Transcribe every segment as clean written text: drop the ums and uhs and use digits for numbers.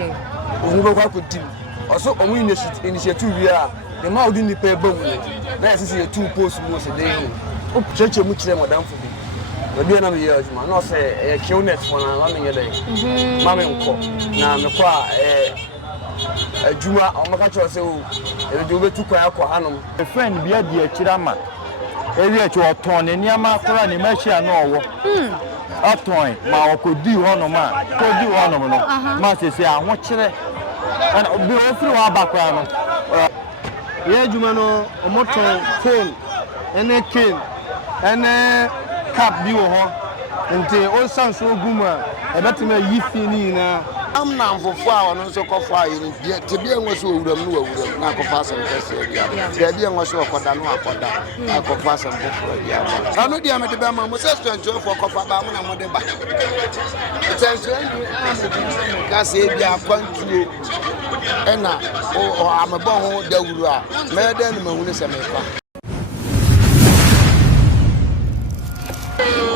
Okay. Who go back with team. Also, on initiative we are the mouth in the paper. Let's see a 2 post most a day. Church much them madam for me. But be another year, man. Not say a kill net for a running a day. Mammy uncle. Now, the qua a Juma or Macacho say, do be too quiet for Hanum. A friend be a dear Chirama. Area to a ton and Yama Kurani Machia no. Uptown, my could do one of my could do one of them. Master say, I want you and be all through our background. Yeah, Jumano, a motor phone, and a cane, and a cap view, and the old son so boomer, a better me yiffy. I'm now for 4 hours, so far. Yet, to be was who would have not pass and test it. The idea was so for that, I could pass and book. I know the American Bama was just to enjoy for Copa and Mother back. That's it, they are country. And now, I'm a bone, there we are. Madam, Moon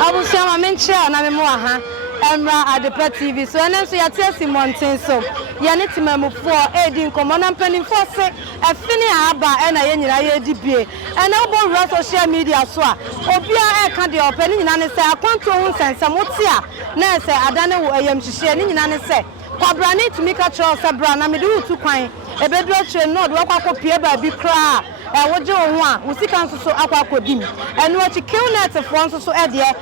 I will share my mention, and I'm more. Emra at the TV, so and so you are mountain so you need to move for aiding common and penny for say a fini aba and I DBA and about social media so Obia can the opening and say I want to send some Mutia. Now say I don't know who I am to share in and say Quabrani to make a choice a brand and do to kind a bedroom not walk up here by big cry. What you want, we see council so aquacodim, and what you kill net of one so at the air,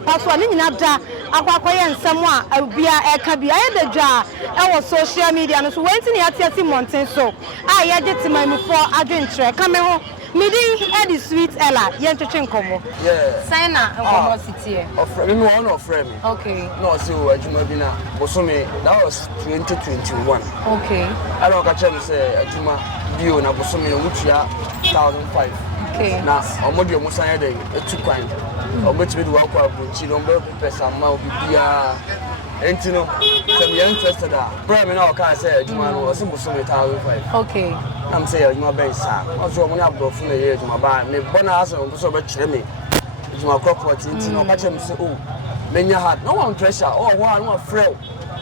pass one in Abda, aquacoy and someone, I will be a cabby, I had the jar, our social media, and so went in the Atiasi Mountain. So I added to my before I didn't track. Come home, meeting Eddie Sweet Ella, Yentachenkomo. Yeah, Sana, city of one of friend. Okay, no, so I do not be now. That was 2021. Okay, I don't catch him say, Juma. You na bosomi omutua 1005 okay na omodi omusan dey etukwan ometi be wakwa abunchi no be pesa ma obibia entino some young interested ah bro me na o ka say adwuma no o se bosomi 1005 okay am say adwuma ben sa ozo omo ni abrofo na ye adwuma ba me bona asa o so be kire me adwuma crop entino ka che me say oh menya hard no one pressure oh one no afraid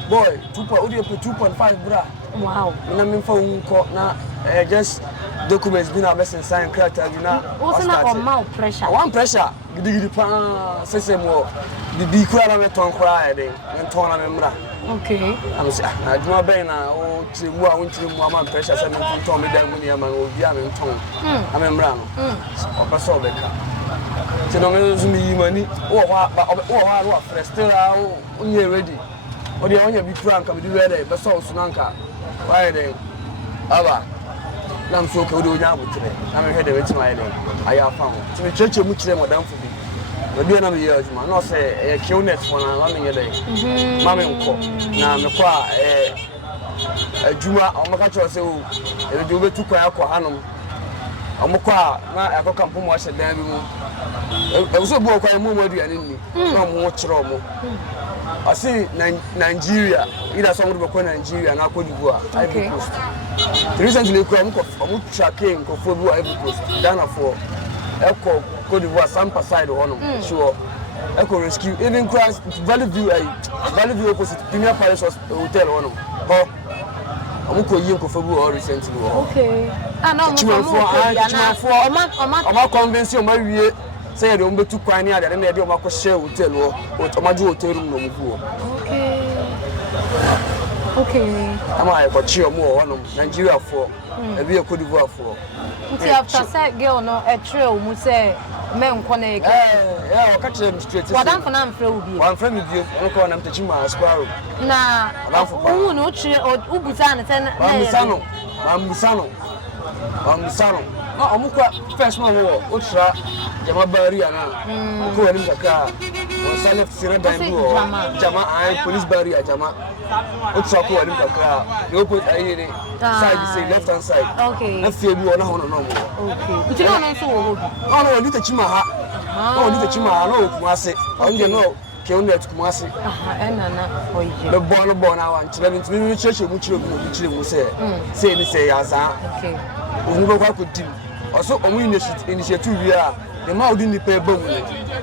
boy 2.5 bra wow na me fa unko na just documents been a messing sign character you know what's not pressure one pressure gidi pa say more the be kura na ton kura dey ton na memra okay am say na aduma ben na o timu a wontiri mu am pressure say me ton me dan mu ni am obi a me ton amemra no o pese obeka ti no me zumi yimani o wa frustration o nye ready o dey onya bi kura nka bi ready be so sunanka why dey aba nam so ko do nya abutre na me hwede wetin why dey aya fa ho ti me cheche mu kire modam fo bi we bi na me ye aduma no say e kill net for na ma me ye dey ma me nko na me kwa aduma o maka cho say o e do betu kwa akọ hanom o mo kwa na akọ kampo mo hye dan bi mu e so bu kwa mu aduane ni na mo kire mo I see Nigeria, either someone will go Nigeria and Cote d'Ivoire, Ivory Coast. Recently, I'm tracking for Ivory Coast, Ghana for Echo, Cote d'Ivoire, some side on sure. Echo Rescue, even Christ, Valley View opposite Premier Palace Hotel on I'm going to go recently. Okay. I'm not convinced you. Say the umbe tu kwani ada na dey o mako share hotel wo otomaji hotel room no mu okay ama I ko chi omo wo Nigeria for e bi Cote d'Ivoire for nti after say girl no e trail mu say men ko na e o ka chere straight wadan ko na mfre wo bi wan frame bi no ko na Techiman sparrow na wo no chi ubuza na ten na Bambusano no omukwa first man wo o tra Jama barrier na ko wani kaka on salaf sira dandu jama police barrier jama o tra ko wani kaka the opposite ayi side say left hand side okay na fie bi ona hono no mo okay uti no so wo hobi no ni Techiman ha no ni Techiman ha no Kumasi onje no ke on net Kumasi na oije be born na wan kire mi cheche mu kire mu say ni say ya za okay onu go kwa ko dim also omu initiative we are the mouth in the paper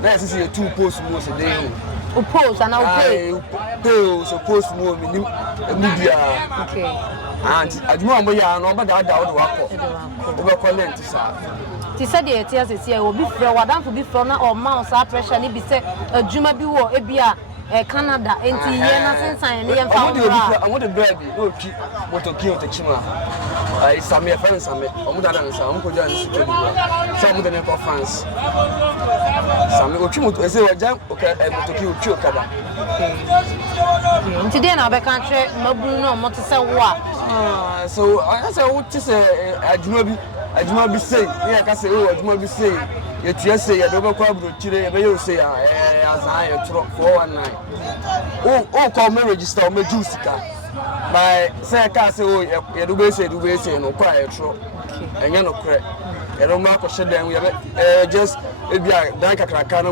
na yes see 2 post most day o post and now pay so post more minimum media. Okay. And adwuma mo ya no ba da wo de wakọ. Wo be call lent sa. Ti said the tears is here obi frɛ wadanfo bi frɛ na o ma sa pressure ni bi sɛ adwuma bi wo ebia Canada enti ye na sensan ne yɛn fa wo. Omo de baby no twi motoki o Techiman. Ai same e fan same. Omo da dan sa omo ko ja ni sikedi. Sa omo de ne ko France. Same o twi moto e se waja motoki o twi okada. Nti dey na be kan hwe maburu no mo te sɛ wo a. So I say wo te sɛ adwuma bi sei ye ka sɛ o adwuma bi sei ye tua sei ye do be kwa bro kire ye be ye o sei azan ye tro 419 o call me register me juice ka by say ka sɛ o ye do be sei no kwa ye tro enye no kre ye do ma ko hyedan ye be just e bia dan kakraka na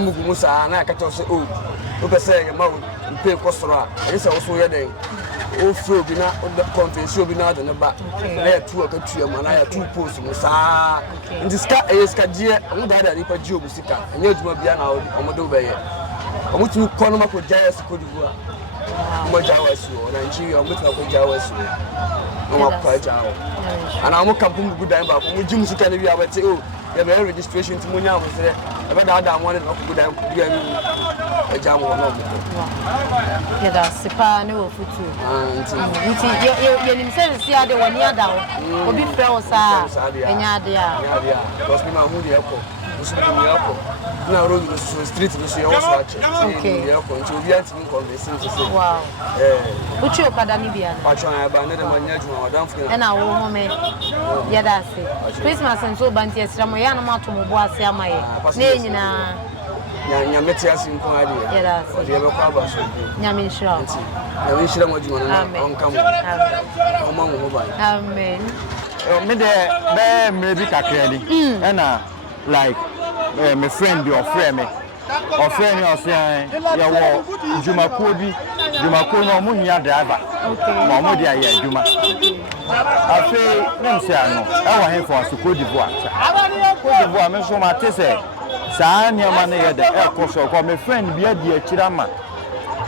mugu musa na ka to sɛ o be say ye ma o pay kosoro a ye sɛ wo so ye den o fro bi na convention bi na de ne ba na ya tu akatua ma na ya tu post mu saa ndi ska je o da ni pa je o musika enye adwuma bia na o do be ye o mutu ko no ma ko jaya se ko diwa mo jawa su o Nigeria o mutu ko jawa su o ma ko jawa ana mo kampum bu dan ba ko mo ji musika ne bia ba te o ya be registration ti mo nya mo se e be da mo ne ko bu dan bia ni e jamu no mo ya da sipa ne wo futu nti ye nim se si ade woni ada wo obi frɛ wo saa enya ade a because me ma hu de ekɔ so me ekɔ na road no so street no so ye wo so ache okay ye ekɔ nti obi anti me convince to say wow uchi okada ni bia pa chon ya ba ne de manya adwuma wadan fu na na wo ho me ya da se Christmas nso ba nti esira mo ya na mato mo bo ase amaye na nyina nyame tia sin ko ade ya o de be ko aba so nyame nshira nyame nshira mo adwuma na on kam o ma mo ba amen me de be me bi kakrali na like my friend bi ofre me ofre ni ose ya wo jumako no mo hia driver ma mo dia ya juma afi nem se ano e wo hen for Cote d'Ivoire me so ma tese saa niama na ye de e ko so ko me friend bi adi akirama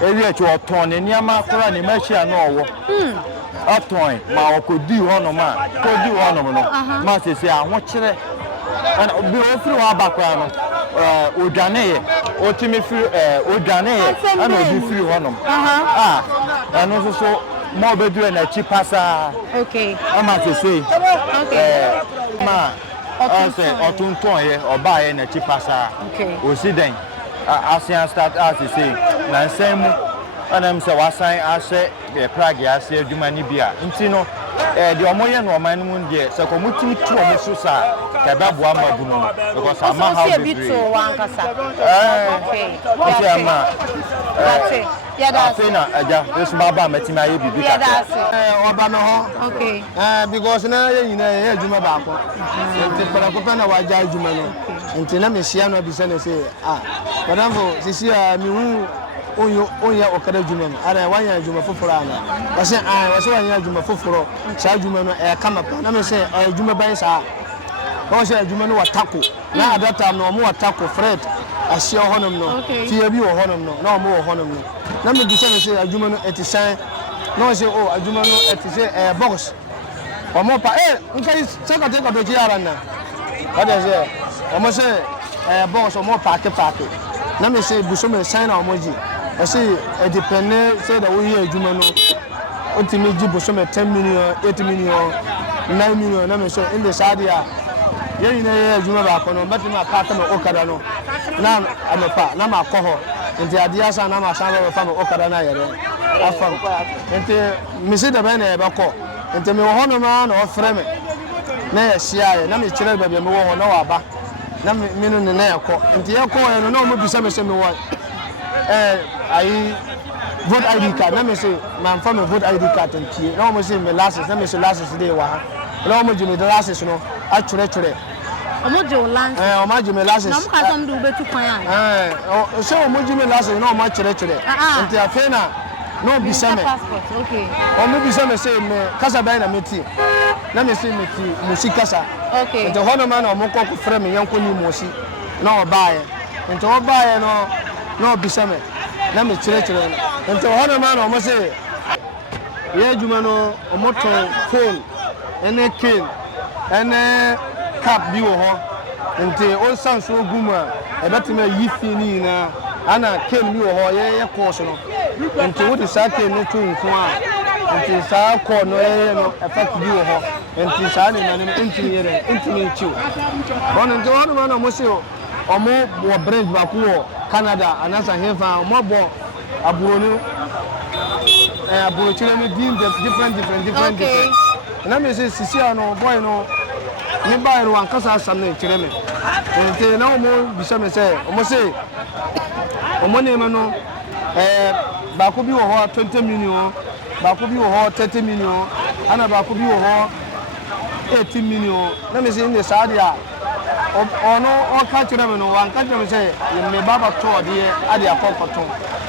ewi echi oton ne niama kora ne machia na owo aton ma okodi hono ma kodi hono no ma sese ahwo kire ana obi ofiri wa bakwa no odwane otimi firi odwane ana obi firi hono anu so mo bedu na chi pasa okay ama sese ma otunton ye oba ye na chi pasa osiden asian start as say na nsemu ana mse wasan ahye Prague ase adwuma ni bia nti no de omoye no oman mu de se ko mutimi tu omo so sa ka ba bo ama bu no because ama how be free okay ama ya da na aja yesu baba matimi aye bibi ka oba me ho okay because na ye nyina ye adwuma ba ko nti para ko pe na waja adwuma no nti na me hia no bi se na say madamfo sisi mi hu onya okada adwuma no ara wanya adwuma foforo ana wase wanya adwuma foforo sa adwuma no kama pa na me say adwuma ban sa o se adwuma no watako na adata no mo watako Fred ahye honom no tie bi wo honom no na mo wo honom no na me dise me say adwuma no etisan na say adwuma no etise box o mo pa nkai saka te ko do ji ara na what is it o mo say box o mo paake na me say buso me sign na o mo ji I say depend say that we here adwuma no otimi ji buso me 10 million 8 million 9 million na me say in the sadia ye nyina ye adwuma ba ko no betima aka me okada no na amepa na ma ko ho nti ade asa na ma san ba fa me okada na yere afam nti me se da ba na e ba ko nti me wo ho no ma na ofre me na ye hia ye na me kire ba me wo ho na wa ba na me no ne na ye ko nti ye ko ye no na mo bisa me se me wo I vote ID card na me say man for me vote ID card ntie na mo say me license na me say license dey wa na mo jimi the license no a chure omo je license o ma jimi license na mo ka so ndo betu kwan so o mo jimi license na o ma chure nti afa na no bi se me passport okay o mo bi se me say me kasa bai na meti na me say meti musi kasa okay nti hono man o mo ko ko frɛ me yanko ni musi na o baaye nti o baaye no bi se me na me chere nti hono man o mo say ye adwuma no omoton phone ene cane ene cap bi wo ho nti o sanso oguma ebetima yifi ni na ana cane bi wo ho ye course no nti wo de sa cane no to nko a nti sa ko no ye no effect bi wo ho nti sa ne na ne ntimi ye ne ntimi chiu ono nti ono na mo se omo wo branch ba ko Canada anasa hefa omo bo aburo chile me different na me say sisi ano boy no ni buy no ankasa asam na chile me ente na omo bisa me say omo say omo ne ma no ba ko bi wo ho 20 million ba ko bi wo ho 30 million ana ba ko bi wo ho 18 million na me say in sa dia ono o ka chile me no wan ka chile me say me baba to de ade akokoto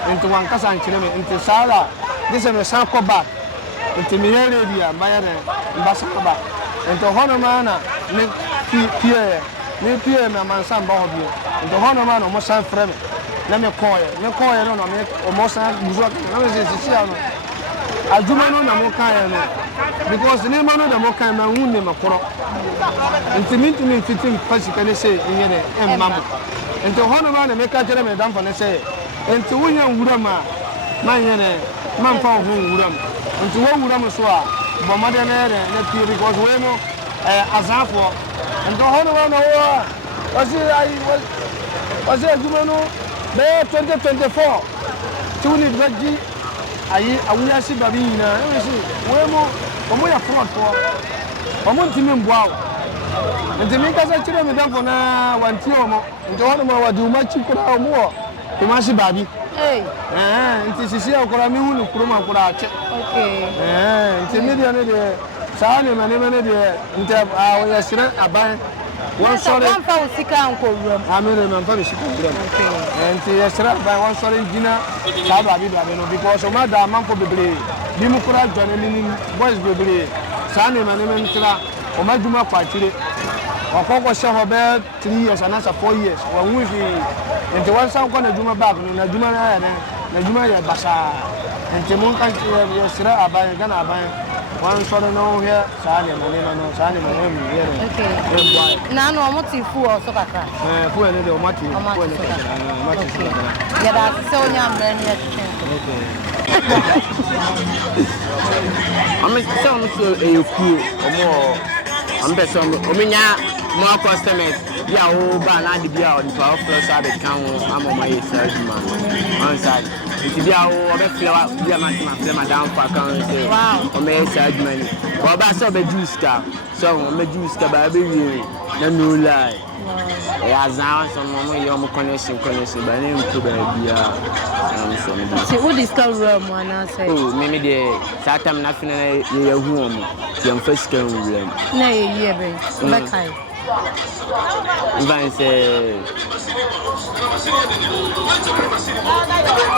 ente wan kasa chile me ente sala this is a circle back. It's a million idea, Bayern, Basketball. And to Honomana, Pierre, my son Bobby. And to Honoman, almost some frame. Let me call it. No call it on almost Siciliano. I do not know Mokai because the name of the Mokai, my own name of Koro. And to me, 15 physically say in a mamma. And to Honoman, make a gentleman down for say. And to William Woodama, my man found who would nti wo wura so a bo made na ere na pie because we mo azafo nti ho no na wo wasi adwuma no be 2024 tuni baji ayi awuya si babi nyina e si we mo omo ya front to omo ntimi mboa nti mi kasa kire mi danfo na wanti omo nti ho no ma wadi uma chikura omo o si babi nti sisi akora mi hunu kuruma akora ache nti media ne de saa ne mane de nti ya sire aban won sore man fa usika anko wuram amere man fa usika wuram nti ya sire aban won sore gina saa babi no because o ma da man ko bebre bi mu kura jone ni boys bebre saa ne mane ntra o ma duma kwa tire wakoko she ho be 3 years and 4 years wa wufi nti wan san ko na duma back no na duma na duma ya basa nti mun kan ya sira aban gana aban wan so no here sane mane no sane mane mi here na no mo ti fu o so kaka fu ene de o mati fu ene mati ya da se o nya mre ni ya I'm so cool I'm better omenya more customers ya o ba na de bia o di power plus abe kan wo am o my salesman on side it bia o be flower bia ma down for kan say wow o me salesman o ba so be juice ka so o me juice ka ba be wi na no lie ya zan so mo yo mo connection ba na nko ba bia so me see who discover room na say oh me de satam na fina ya hu o mo yam first kan wi na ye be ba kai Van say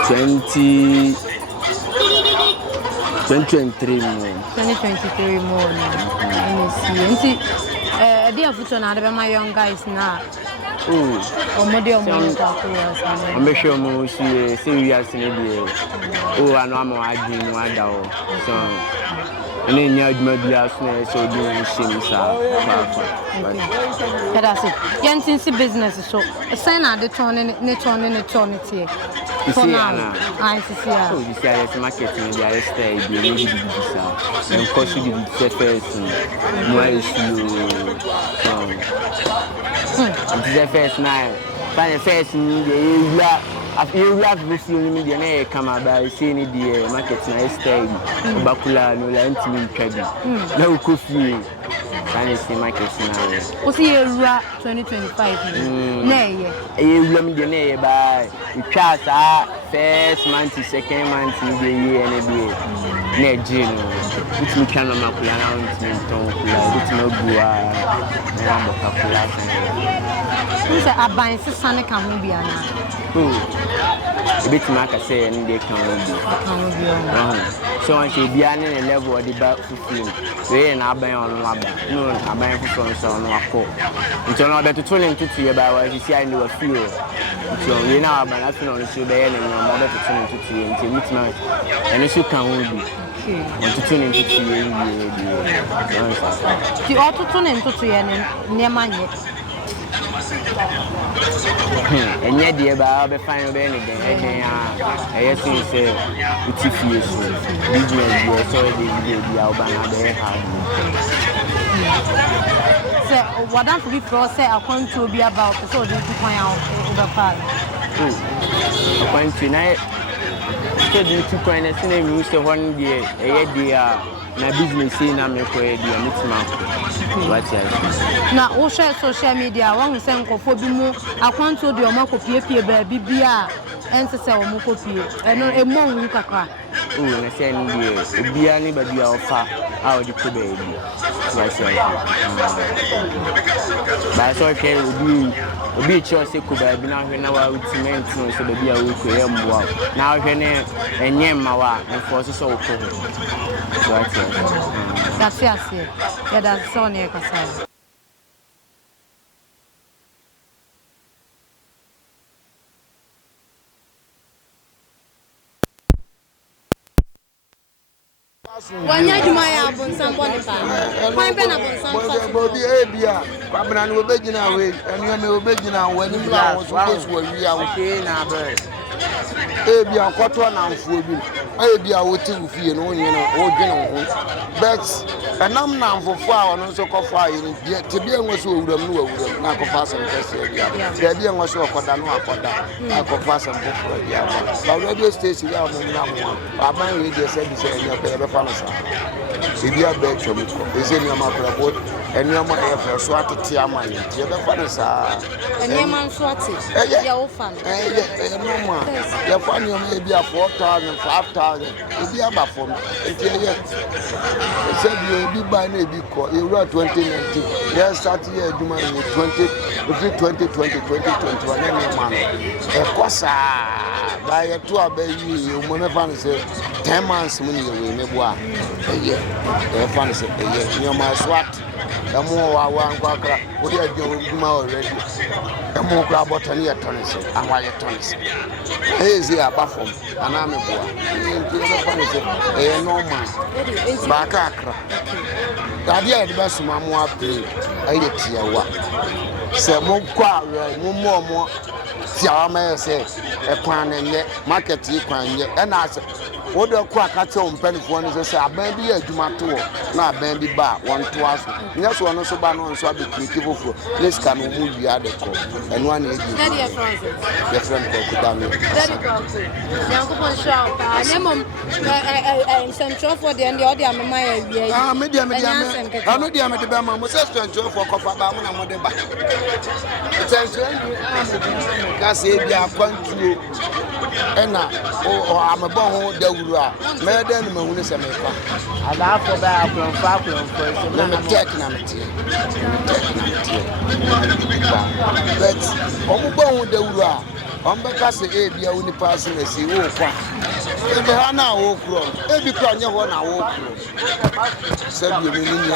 2023 more. See, dear future na the my young guys na. Oh, model mo I'm be sure mo see serious in the oh I know I'm adwin no ada o so ene nya adwuma bia so do shim sa that's it yentinsi business so say na the turn tie for now I see ya oh this is marketing dia stay dey need to be sa and cost you the first no issue the first night by the first ni dey you have this media na come about say ni the marketing stay bakula no la ntimi ntwadi na ukofi Finance marketing now. O see you 2025 na ye. You am the na by you try first month second month the year and the na jino. Which me can na makula na ntimi ton kula which no bua na makula. You say aban sesane kan ho bia na. A bit mark say and they can be. So I say bia na level the back 15. We na aban on laba. No aban for so no akọ. Nti no beto to link to by wa si I know a few. So we na aban afi no so be na no beto to link to nti meet na and so can we be. Okay. Ọtụtụ ne ntutu yɛ Ti ọtụtụ ne ntutu yɛ ne nneɛma nyɛ. Ɛnyɛ deɛ baa ɔbɛfa no bɛyɛ ne dɛn ɛdɛn a ɛyɛ sen sɛ wote fie so business deɛ sɛ ɔyɛ de bi a woba no abɛyɛ ha Sɛ wadanfo bi frɛ sɛ akwantuo bi aba ɔpɛ sɛ ɔde tu kwan a wobɛfa akwantuo na sɛ de tu kwan na sɛ na ɛnwu sɛ hɔ no deɛ ɛyɛ deɛ a na business sei na mekɔyɛ deɛ metuma akɔ wate ase na wohwɛ social media wahu sɛ nkɔfoɔ bi mu akwantuo deɛ ɔmo akɔpiepie baabi bi a ɛnte sɛ ɔmo kɔpie ɛno ɛmu ɔhu kakra na sɛ no deɛ obiara ne baabi a ɔfa a ɔde kɔ baabi wate ase baa sɛ ɔhwɛ obi kyerɛ sɛ kɔ baabi na ɔhwɛ na wawotumi nteno sɛ baabi a wokɔ yɛ mmoa na ɔhwɛ ne ɛnyɛ mma wa mfoɔ so sɛ wokɔ hɔ wate ase That's it. Yeah, that's so near Kasai. When you do my album, someone is my pen upon Bobby Abia, Cabran will be in our way, and you will be in our wedding flowers. We are okay now, bird. Abia, what one and for you. Abia, what you feel, no, you know, or general. But a number now for flower and also coffee, yet to be a was who would have not of us and the idea was so for that, I could pass and book for the but radio station, I might read the same say, you're better fun. If you are back from it, is in your mouth about and your money for swat to Techiman. You have a fun, and your man swatted. You're fun. No more. Your fun, you may be a 4,000, 5,000. If you have a phone, until you said you be by maybe you wrote 2019. Yes, started here, you might be 20, 2021, any man. A cosa by a 2 baby, you may say 10 months when you will a year. The fun is a year. You must swat. The more I want to put your job already. The more crab button here, Tony, and why you Tony. Easy a bathroom, and I'm a boy. A no man. Back the idea of the best mamma play. I get to your work. Say, more. Tiama says a plan and yet market yet and I said, what the quack at home penny for one is a baby a tomato, not baby bar, 1 to us. Yes, one also ban on so be creative for this can move the other call and one is your friend Central for the end of the medium. I know the Amadiba was a stranger for Copper and Mother back. That's it, you are country. And I'm a bone that will run. Madam, moon is a maker. I laugh for that from Falkland first. Let me take them. But I'm a bone that will run. I'm because the ABA only passing as you walk. If the Hana walk wrong, every crown you want to walk wrong. Said you really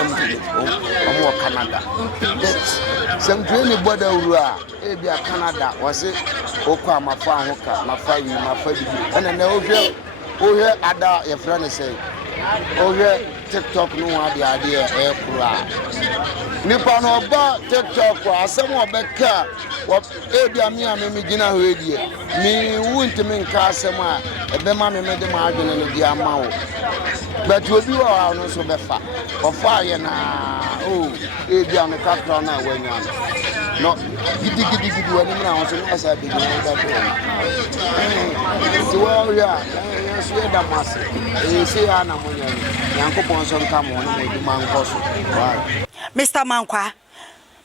more Canada. But some training body will run. ABA Canada was it? Oka, my farm, my five, and then over other your friend say, over TikTok, no idea, air cry. Nippon about TikTok, or some more back what Abia me and me dinner radio. Me wouldn't mean Casama, a Bema made the margin and the amount. But you do our no so befa. Or fire now, oh, Abia on the capital now when you're not giddy when you know, as I begin that. So, yeah, swear that master. You see, Anna Moyan, Uncle Ponson come on, the man cost. Mr. Mankwa,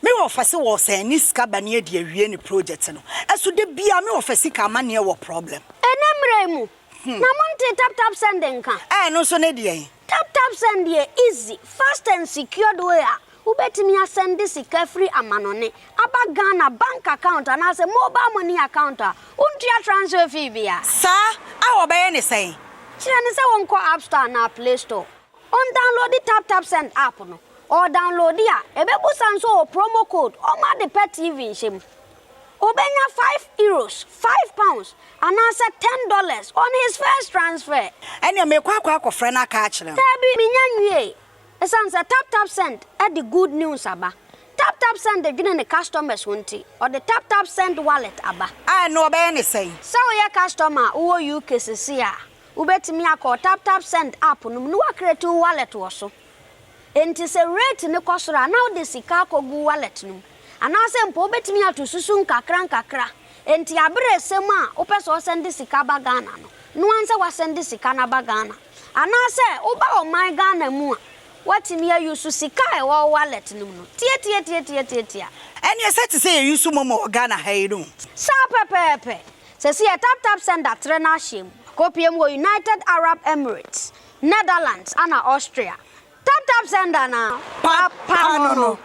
me officer was saying this cabane de any project. As to the be a me officer come near what problem. And I'm Remu. Namonte tap sending can. No so nedia. Tap send ye easy, fast and secured way. Who bet me a send this free amanone. Aba Ghana bank account and as a mobile money account. Untia transfer fee via. Sir, I will buy anything. Chinese won't call App Store na Play Store. On download the tap send app no. Or download dia. Ebebu sanso promo code. O ma de pet TV shim. Obenya €5, £5, and answer $10 on his first transfer. And you make quack friend a catch them. Tabi minyanwe. Esanse tap send at the good news aba. Tap send the giving the customers won't or the tap send wallet aba. I know about anything. So your customer who you cases here. Ubet me a call tap send app no create wallet also. And it's a rate in the costra now the Sikako go wallet no. And I say pobet me to susun kakra. And Tiabre sema opes or send this Sikabagana. No answer was send this Sikanabagana. And I say oba my Ghana mu. What in here you sika or wallet no. Tia. And you said to say you sumo Ghana hey no. Sa pepe. Says here tap send that renashim. Copium go United Arab Emirates, Netherlands, and Austria. Tap send now. Papa no.